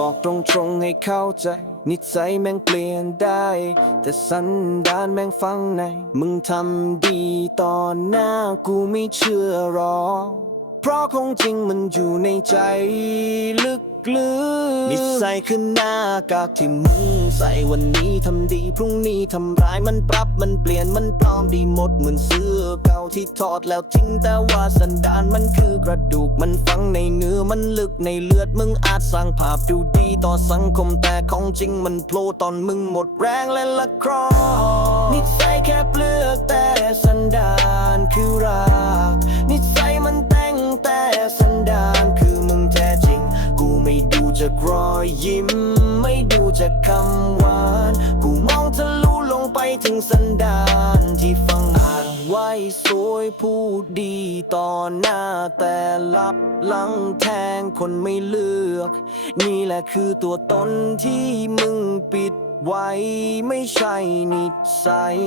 บอกตรงๆให้เข้าใจ นิสัยแม่งเปลี่ยนได้ แต่สันดานแม่งฟังใน มึงทำดีตอนหน้ากูไม่เชื่อหรอก เพราะของจริงมันอยู่ในใจลึกลึกนิสัยคือหน้ากากที่มึงใส่วันนี้ทำดีพรุ่งนี้ทำร้ายมันปรับมันเปลี่ยนมันปลอมดีหมดเหมือนเสื้อเก่าที่ถอดแล้วทิ้งแต่ว่าสันดานมันคือกระดูกมันฝังในเนื้อมันลึกในเลือดมึงอาจสร้างภาพดูดีต่อสังคมแต่ของจริงมันโผล่ตอนมึงหมดแรงและละครนิสัยแค่เปลือกแต่สันดานคือรา รอยยิ้ม ไม่ดูจากคำหวาน กูมองทะลุลงไปถึงสันดานที่ฟังอานไว้สวยพูดดีต่อหน้าแต่ลับหลังแทงคนไม่เลือก นี่แหละคือตัวตนที่มึงปิดไว้ไม่ใช่นิสัย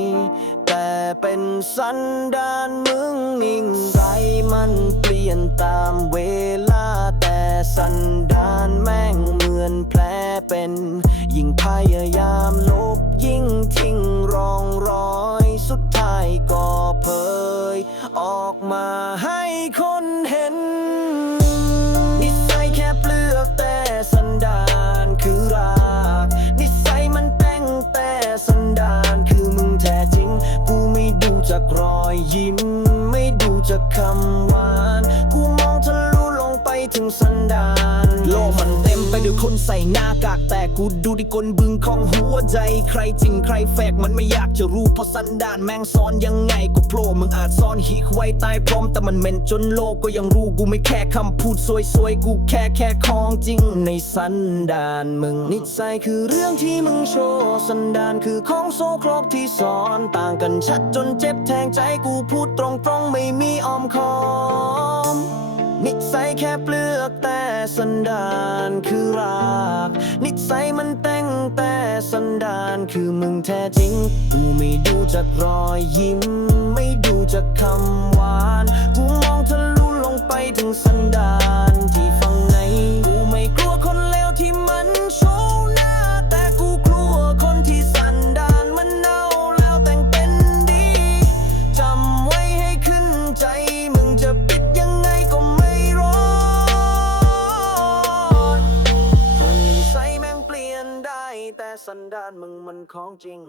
แต่เป็นสันดานมึงนิ่งไรมันเปลี่ยนตามเวลาแต่สันดาน แม่งเหมือนแผลเป็น ยิ่งพยายามลบยิ่งทิ้งรองรอย สุดท้ายก็เผย ออกมาให้คนเห็น นิสัยแค่เปลือกแต่สันดานคือรากนิสัยมันแต่งแต่สันดานคือมึงแท้จริง กูไม่ดูจากรอยยิ้ม ไม่ดูจากคำหวาน กูมองทะลุลงไปถึงสันดาน คนใส่หน้ากากแต่กูดูที่กลบึงของหัวใจ ใครจริงใครแฟกมันไม่อยากจะรู้เพราะสันดานแม่งซ้อนยังไงก็โผล่มึงอาจซ่อนหิกไว้ใต้พร้อมแต่มันเหม็นจนโลกก็ยังรู้กูไม่แค่คำพูดสวยๆ กูแค่แค่ของจริงในสันดานมึงนิสัยคือเรื่องที่มึงโชว์สันดานคือของโซโครกที่สอนต่างกันชัดจนเจ็บแทงใจกูพูดตรงๆไม่มีอ้อมค้อม นิสัยแค่เปลือกแต่สันดานคือรากนิสัยมันแต่งแต่สันดานคือมึงแท้จริง กูไม่ดูจากรอยยิ้ม ไม่ดูจากคำหวาน กูมองทะลุลงไปถึงสันดานที่ฟังใน กูไม่กลัวคนเลวที่มันโชว์ สันดานมึงมันของจริง